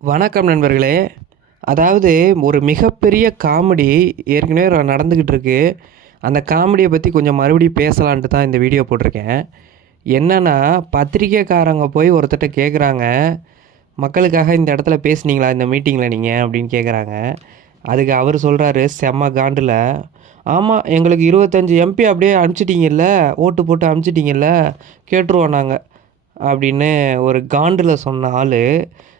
வணக்கம் நண்பர்களே. அதாவது ஒரு மிகப்பெரிய காமெடி ஏற்கனவே நடந்துக்கிட்டு இருக்கு அந்த காமெடியை பற்றி கொஞ்சம் மறுபடியும் பேசலான்ட்டு தான் இந்த வீடியோ போட்டிருக்கேன். என்னென்னா பத்திரிக்கைக்காரங்க போய் ஒருத்தர்கிட்ட கேட்குறாங்க மக்களுக்காக இந்த இடத்துல பேசுனீங்களா? இந்த மீட்டிங்கில் நீங்கள் அப்படின்னு கேட்குறாங்க அதுக்கு அவர் சொல்கிறாரு செம்ம காண்டில். ஆமாம் எங்களுக்கு இருபத்தஞ்சி எம்பி அப்படியே அனுப்பிச்சிட்டிங்கல்ல? ஓட்டு போட்டு அனுப்பிச்சிட்டிங்கல்ல? கேட்டுருவோம் நாங்கள் அப்படின்னு ஒரு காண்டில் சொன்ன ஆள்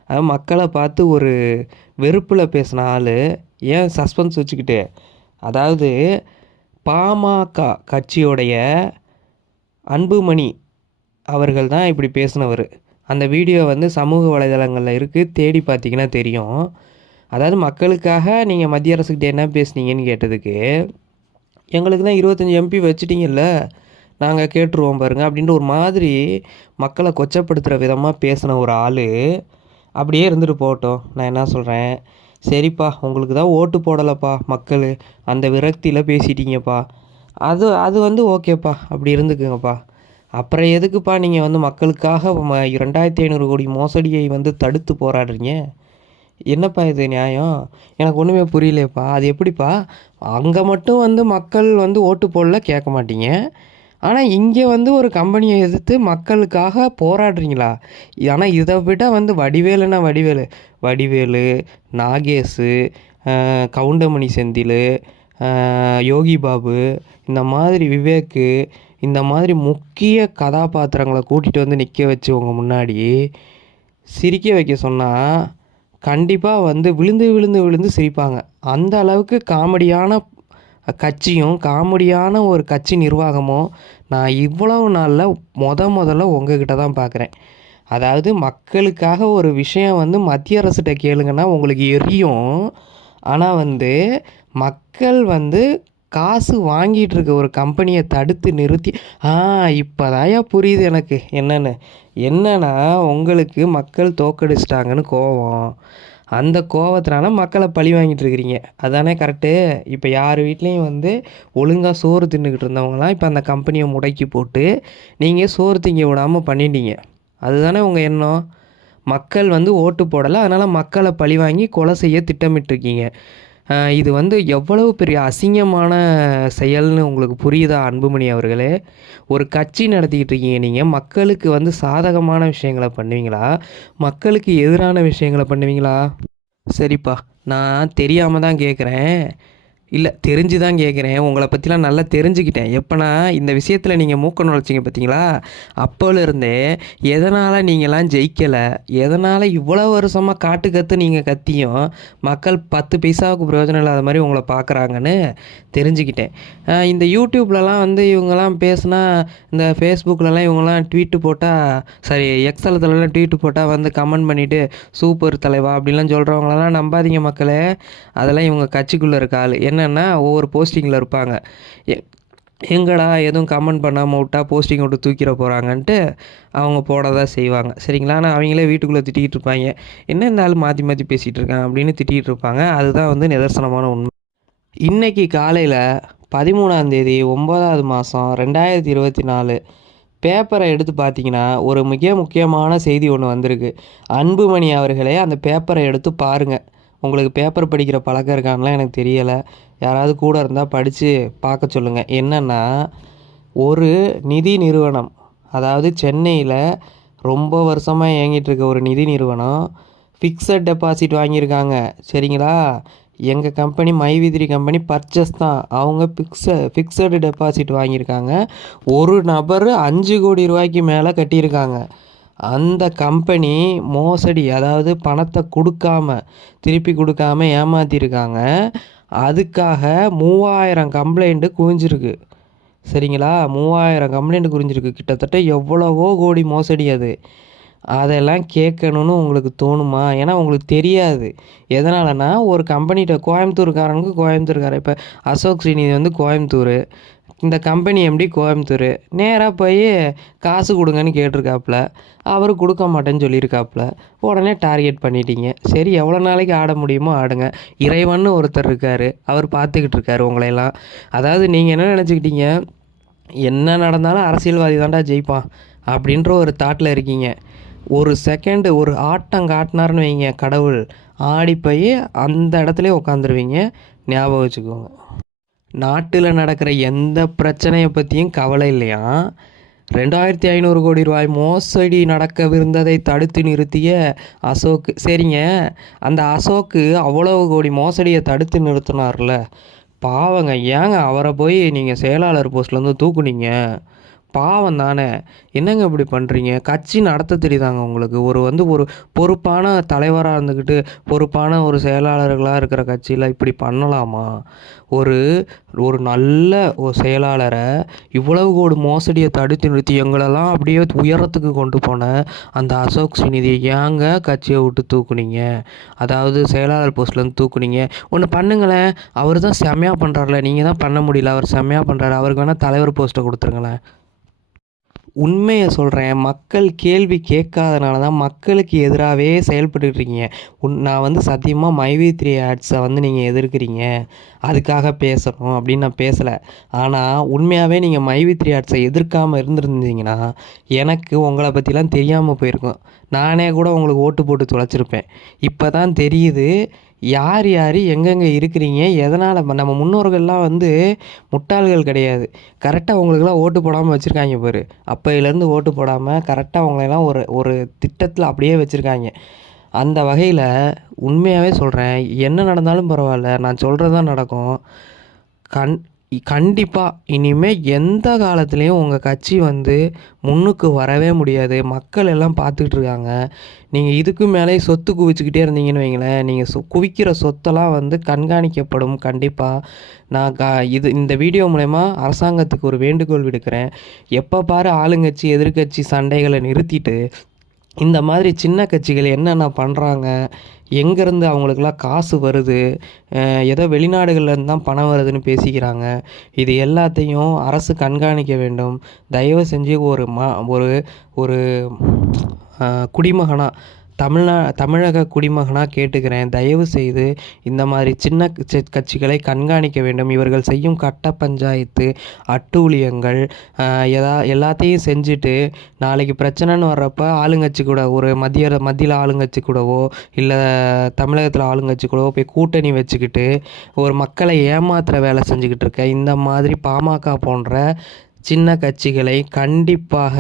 அது மக்களை பார்த்து ஒரு வெறுப்பில் பேசின ஆள் ஏன் சஸ்பென்ஸ் வச்சுக்கிட்டு? அதாவது பாமக கட்சியோடைய அன்புமணி அவர்கள் தான் இப்படி பேசினவர். அந்த வீடியோ வந்து சமூக வலைதளங்களில் இருக்குது தேடி பார்த்தீங்கன்னா தெரியும். அதாவது மக்களுக்காக நீங்கள் மத்திய அரசுக்கிட்ட என்ன பேசுனீங்கன்னு கேட்டதுக்கு எங்களுக்கு தான் இருபத்தஞ்சி எம்பி வச்சிட்டிங்கல்ல நாங்கள் கேட்டுருவோம் பாருங்கள் அப்படின்ட்டு ஒரு மாதிரி மக்களை கொச்சப்படுத்துகிற விதமாக பேசின ஒரு ஆள் அப்படியே இருந்துட்டு போகட்டும். நான் என்ன சொல்கிறேன் சரிப்பா உங்களுக்கு தான் ஓட்டு போடலைப்பா மக்கள். அந்த விரக்தியில் பேசிட்டீங்கப்பா. அது அது வந்து ஓகேப்பா. அப்படி இருந்துக்குங்கப்பா. அப்புறம் எதுக்குப்பா நீங்கள் வந்து மக்களுக்காக ரெண்டாயிரத்தி ஐநூறு கோடி மோசடியை வந்து தடுத்து போராடுறீங்க? என்னப்பா இது நியாயம்? எனக்கு ஒன்றுமே புரியலையேப்பா. அது எப்படிப்பா? அங்கே மட்டும் வந்து மக்கள் வந்து ஓட்டு போடல கேட்க மாட்டீங்க. ஆனால் இங்கே வந்து ஒரு கம்பெனியை எதிர்த்து மக்களுக்காக போராடுறீங்களா? ஆனால் இதை விட வந்து வடிவேலுன்னா வடிவேலு. வடிவேலு நாகேஷு கவுண்டமணி செந்தில் யோகி பாபு இந்த மாதிரி விவேக்கு இந்த மாதிரி முக்கிய கதாபாத்திரங்களை கூட்டிகிட்டு வந்து நிற்க வச்சு உங்கள் முன்னாடி சிரிக்க வைக்க சொன்னால் கண்டிப்பாக வந்து விழுந்து விழுந்து விழுந்து சிரிப்பாங்க. அந்த அளவுக்கு காமெடியான கட்சியும் காமெடியான ஒரு கட்சி நிர்வாகமும் நான் இவ்வளவு நாளில் முத முதல்ல உங்ககிட்ட தான் பார்க்குறேன் அதாவது மக்களுக்காக ஒரு விஷயம் வந்து மத்திய அரசுகிட்ட கேளுங்கன்னா உங்களுக்கு எரியும். ஆனால் வந்து மக்கள் வந்து காசு வாங்கிட்டு இருக்க ஒரு கம்பெனியை தடுத்து நிறுத்தி ஆ இப்போதாயா புரியுது எனக்கு என்னென்னு. என்னன்னா உங்களுக்கு மக்கள் தோக்கடிச்சிட்டாங்கன்னு கோவம். அந்த கோவத்தினால மக்களை பழி வாங்கிட்டு இருக்கிறீங்க. அதானே கரெக்டு இப்போ யார் வீட்லேயும் வந்து ஒழுங்காக சோறு தின்னுக்கிட்டு இருந்தவங்களாம் இப்போ அந்த கம்பெனியை முடக்கி போட்டு நீங்கள் சோறு திங்க விடாமல் பண்ணிட்டீங்க. அதுதானே உங்கள் எண்ணம்? மக்கள் வந்து ஓட்டு போடலை அதனால் மக்களை பழி வாங்கி கொலை செய்ய திட்டமிட்டிருக்கீங்க. இது வந்து எவ்வளவு பெரிய அசிங்கமான செயல்னு உங்களுக்கு புரியுதா அன்புமணி அவர்களே? ஒரு கட்சி நடத்திக்கிட்டு இருக்கீங்க நீங்கள் மக்களுக்கு வந்து சாதகமான விஷயங்களை பண்ணுவீங்களா? மக்களுக்கு எதிரான விஷயங்களை பண்ணுவீங்களா? சரிப்பா நான் தெரியாமல் தான் கேட்குறேன் இல்லை தெரிஞ்சு தான் கேட்குறேன் உங்களை பற்றிலாம் நல்லா தெரிஞ்சுக்கிட்டேன். எப்போனா இந்த விஷயத்தில் நீங்கள் மூக்க நுழைச்சிங்க பார்த்தீங்களா அப்போலேருந்தே எதனால் நீங்களாம் ஜெயிக்கலை? எதனால் இவ்வளோ வருஷமாக காட்டு கற்று நீங்கள் கத்தியும் மக்கள் பத்து பைசாவுக்கு பிரயோஜனம் இல்லாத மாதிரி உங்களை பார்க்குறாங்கன்னு தெரிஞ்சுக்கிட்டேன். இந்த யூடியூப்லலாம் வந்து இவங்கெல்லாம் பேசுனா இந்த ஃபேஸ்புக்கிலலாம் இவங்கெல்லாம் ட்வீட்டு போட்டால் சரி எக்ஸலத்துலலாம் ட்வீட்டு போட்டால் வந்து கமெண்ட் பண்ணிவிட்டு சூப்பர் தலைவா அப்படிலாம் சொல்கிறவங்களெல்லாம் நம்பாதீங்க மக்களே. அதெல்லாம் இவங்க கட்சிக்குள்ளே இருக்க ஆள். என்னென்னா ஒவ்வொரு போஸ்டிங்கில் இருப்பாங்க. எ- எங்கடா எதுவும் கமெண்ட் பண்ணாமல் விட்டா போஸ்டிங் விட்டு தூக்கிட போகிறாங்கன்ட்டு அவங்க போட தான் செய்வாங்க. சரிங்களா? ஆனால் அவங்களே வீட்டுக்குள்ளே திட்டிகிட்டு இருப்பாங்க. என்ன இந்த ஆள் மாற்றி மாற்றி பேசிகிட்டு இருக்கான் அப்படின்னு திட்டிகிட்டு இருப்பாங்க. அதுதான் வந்து நிதர்சனமான உண்மை. இன்னைக்கு காலையில் பதிமூணாம் தேதி ஒம்பதாவது மாதம் ரெண்டாயிரத்தி இருபத்தி நாலு பேப்பரை எடுத்து பார்த்தீங்கன்னா ஒரு மிக முக்கியமான செய்தி ஒன்று வந்திருக்கு. அன்புமணி அவர்களே அந்த பேப்பரை எடுத்து பாருங்கள் உங்களுக்கு பேப்பர் படிக்கிற பழக்கம் இருக்கான்லாம் எனக்கு தெரியலை. யாராவது கூட இருந்தால் படித்து பார்க்க சொல்லுங்கள் என்னென்னா ஒரு நிதி நிறுவனம் அதாவது சென்னையில் ரொம்ப வருஷமாக இயங்கிட்டு இருக்க ஒரு நிதி நிறுவனம் ஃபிக்ஸட் டெபாசிட் வாங்கியிருக்காங்க. சரிங்களா? எங்கள் கம்பெனி மைவிதிரி கம்பெனி பர்ச்சேஸ் தான். அவங்க ஃபிக்ஸ ஃபிக்ஸடு டெபாசிட் வாங்கியிருக்காங்க. ஒரு நபர் அஞ்சு கோடி ரூபாய்க்கு மேலே கட்டியிருக்காங்க. அந்த கம்பெனி மோசடி அதாவது பணத்தை கொடுக்காம திருப்பி கொடுக்காம ஏமாற்றிருக்காங்க அதுக்காக மூவாயிரம் கம்ப்ளைண்ட்டு குவிஞ்சிருக்கு. சரிங்களா? மூவாயிரம் கம்ப்ளைண்ட் குறிஞ்சிருக்கு கிட்டத்தட்ட எவ்வளவோ கோடி மோசடி அது. அதெல்லாம் கேட்கணுன்னு உங்களுக்கு தோணுமா? ஏன்னா உங்களுக்கு தெரியாது. எதனாலனா ஒரு கம்பெனிகிட்ட கோயம்புத்தூர்காரனுக்கு கோயம்புத்தூர்காரன் இப்போ அசோக் ஸ்ரீநிதி வந்து கோயம்புத்தூர். இந்த கம்பெனி எப்படி கோயம்புத்தூர். நேராக போய் காசு கொடுங்கன்னு கேட்டிருக்காப்புல. அவர் கொடுக்க மாட்டேன்னு சொல்லியிருக்காப்புல. உடனே டார்கெட் பண்ணிட்டீங்க. சரி எவ்வளோ நாளைக்கு ஆட முடியுமோ ஆடுங்க. இறைவன்னு ஒருத்தர் இருக்கார். அவர் பார்த்துக்கிட்டு இருக்காரு உங்களையெல்லாம். அதாவது நீங்கள் என்ன நினச்சிக்கிட்டீங்க? என்ன நடந்தாலும் அரசியல்வாதி தான்டா ஜெயிப்பான். அப்படின்ற ஒரு தாட்டில் இருக்கீங்க. ஒரு செகண்டு ஒரு ஆட்டம் காட்டினாருன்னு வைங்க கடவுள். ஆடி போய் அந்த இடத்துலே உட்காந்துருவீங்க ஞாபகம் வச்சுக்கோங்க. நாட்டில் நடக்கிற எந்த பிரச்சனையை பற்றியும் கவலை இல்லையா? ரெண்டாயிரத்தி ஐநூறு கோடி ரூபாய் மோசடி நடக்கவிருந்ததை தடுத்து நிறுத்திய அசோக் சரிங்க. அந்த அசோக்கு அவ்வளவு கோடி மோசடியை தடுத்து நிறுத்தினார்ல. பாவங்க ஏங்க அவரை போய் நீங்கள் செயலாளர் போஸ்ட்லேருந்து தூக்குனீங்க? பாவம் தானே? என்னங்க இப்படி பண்ணுறீங்க கட்சி நடத்த தெரியுதாங்க உங்களுக்கு? ஒரு வந்து ஒரு பொறுப்பான தலைவராக இருந்துக்கிட்டு பொறுப்பான ஒரு செயலாளர்களாக இருக்கிற கட்சியில் இப்படி பண்ணலாமா? ஒரு ஒரு நல்ல ஒரு செயலாளரை இவ்வளவு கோடி மோசடியை தடுத்து நிறுத்தி எங்களெல்லாம் அப்படியே உயரத்துக்கு கொண்டு போன அந்த அசோக் ஸ்ரீநிதியை ஏங்க கட்சியை விட்டு தூக்குனீங்க? அதாவது செயலாளர் போஸ்ட்லேருந்து தூக்குனீங்க. ஒன்று பண்ணுங்களேன். அவர் தான் செம்மையாக பண்ணுறாருல நீங்கள் தான் பண்ண முடியல. அவர் செம்மையாக பண்ணுறாரு அவருக்கு வேணால் தலைவர் போஸ்ட்டை கொடுத்துருங்களேன். உண்மையை சொல்கிறேன் மக்கள் கேள்வி கேட்காதனால தான் மக்களுக்கு எதிராகவே செயல்பட்டுட்டு இருக்கீங்க. உன் நான் வந்து சத்தியமாக மைவி த்ரீ ஆட்ஸை வந்து நீங்கள் எதிர்க்கிறீங்க. அதுக்காக பேசணும் அப்படின்னு நான் பேசலை. ஆனால் உண்மையாகவே நீங்கள் மைவி த்ரீ ஆட்ஸை எதிர்க்காமல் இருந்திருந்தீங்கன்னா எனக்கு உங்களை பற்றிலாம் தெரியாமல் போயிருக்கும். நானே கூட உங்களுக்கு ஓட்டு போட்டு தொலைச்சிருப்பேன். இப்போ தான் தெரியுது யார் யார் எங்கெங்கே இருக்கிறீங்க? எதனால் நம்ம முன்னோர்கள்லாம் வந்து முட்டாள்கள் கிடையாது. கரெக்டாக அவங்களுக்குலாம் ஓட்டு போடாமல் வச்சுருக்காங்க பாரு. அப்போயிலேருந்து ஓட்டு போடாமல் கரெக்டாக அவங்களெல்லாம் ஒரு ஒரு திட்டத்தில் அப்படியே வச்சுருக்காங்க. அந்த வகையில் உண்மையாகவே சொல்கிறேன் என்ன நடந்தாலும் பரவாயில்ல. நான் சொல்கிறது தான் நடக்கும். கண் கண்டிப்பாக இனிமேல் எந்த காலத்துலேயும் உங்கள் கட்சி வந்து முன்னுக்கு வரவே முடியாது. மக்கள் எல்லாம் பார்த்துக்கிட்டு இருக்காங்க. நீங்கள் இதுக்கு மேலே சொத்து குவிச்சுக்கிட்டே இருந்தீங்கன்னு வைங்களேன் நீங்கள் சொ குவிக்கிற சொத்தெல்லாம் வந்து கண்காணிக்கப்படும் கண்டிப்பாக நான் க இது இந்த வீடியோ மூலயமா அரசாங்கத்துக்கு ஒரு வேண்டுகோள் விடுக்கிறேன். எப்போ பாரு ஆளுங்கட்சி எதிர்கட்சி சண்டைகளை நிறுத்திட்டு இந்த மாதிரி சின்ன கட்சிகள் என்னென்ன பண்ணுறாங்க எங்கேருந்து அவங்களுக்கெல்லாம் காசு வருது? ஏதோ வெளிநாடுகள்லேருந்து தான் பணம் வருதுன்னு பேசிக்கிறாங்க. இது எல்லாத்தையும் அரசு கண்காணிக்க வேண்டும். தயவு செஞ்சு ஒரு மா ஒரு ஒரு குடிமகனாக தமிழ்நா தமிழக குடிமகனாக கேட்டுக்கிறேன். தயவு செய்து இந்த மாதிரி சின்ன கட்சிகளை கண்காணிக்க வேண்டும். இவர்கள் செய்யும் கட்ட பஞ்சாயத்து அட்டூழியங்கள் எதா எல்லாத்தையும் செஞ்சுட்டு நாளைக்கு பிரச்சனைன்னு வர்றப்ப ஆளுங்கட்சி கூட ஒரு மத்திய மத்தியில் ஆளுங்கட்சி கூடவோ இல்லை தமிழகத்தில் ஆளுங்கட்சி கூடவோ போய் கூட்டணி வச்சுக்கிட்டு ஒரு மக்களை ஏமாத்துகிற வேலை செஞ்சுக்கிட்டு இருக்க இந்த மாதிரி பாமக போன்ற சின்ன கட்சிகளை கண்டிப்பாக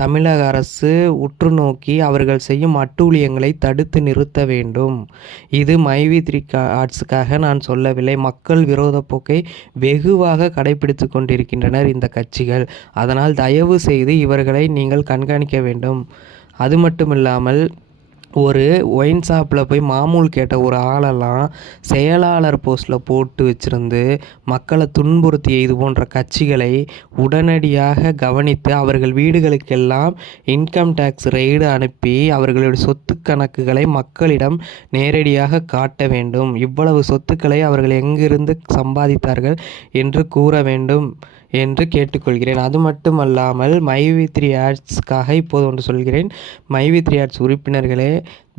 தமிழக அரசு உற்று நோக்கி அவர்கள் செய்யும் அட்டூழியங்களை தடுத்து நிறுத்த வேண்டும். இது மைவி த்ரீ ஆர்ட்ஸுக்காக நான் சொல்லவில்லை. மக்கள் விரோத போக்கை வெகுவாக கடைபிடித்து கொண்டிருக்கின்றனர் இந்த கட்சிகள். அதனால் தயவு செய்து இவர்களை நீங்கள் கண்காணிக்க வேண்டும். அது மட்டும் இல்லாமல் ஒரு ஒயின் ஷாப்பில் போய் மாமூல் கேட்ட ஒரு ஆளெல்லாம் செயலாளர் போஸ்ட்டில் போட்டு வச்சுருந்து மக்களை துன்புறுத்திய இது போன்ற கட்சிகளை உடனடியாக கவனித்து அவர்கள் வீடுகளுக்கெல்லாம் இன்கம் டேக்ஸ் ரெய்டு அனுப்பி அவர்களுடைய சொத்து கணக்குகளை மக்களிடம் நேரடியாக காட்ட வேண்டும். இவ்வளவு சொத்துக்களை அவர்கள் எங்கிருந்து சம்பாதித்தார்கள் என்று கூற வேண்டும். என்று கேட்டுக்கொள்கிறேன். அது மட்டுமல்லாமல் மைவி த்ரீ ஆட்ஸ்க்காக இப்போது ஒன்று சொல்கிறேன். மைவி த்ரீ ஆட்ஸ் உறுப்பினர்களே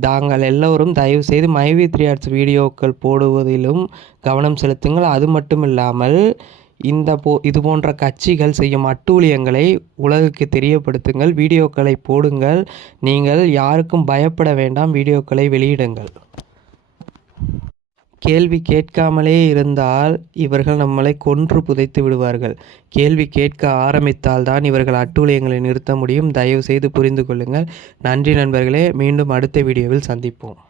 தாங்கள் எல்லோரும் தயவு செய்து மைவி த்ரீ ஆட்ஸ் வீடியோக்கள் போடுவதிலும் கவனம் செலுத்துங்கள். அது மட்டும் இல்லாமல் இந்த போ இது போன்ற கட்சிகள் செய்யும் அட்டூழியங்களை உலகுக்கு தெரியப்படுத்துங்கள். வீடியோக்களை போடுங்கள். நீங்கள் யாருக்கும் பயப்பட வேண்டாம். வீடியோக்களை வெளியிடுங்கள். கேள்வி கேட்காமலே இருந்தால் இவர்கள் நம்மளை கொன்று புதைத்து விடுவார்கள். கேள்வி கேட்க ஆரம்பித்தால் தான் இவர்கள் அட்டூழியங்களை நிறுத்த முடியும். தயவு செய்து புரிந்து கொள்ளுங்கள். நன்றி நண்பர்களே மீண்டும் அடுத்த வீடியோவில் சந்திப்போம்.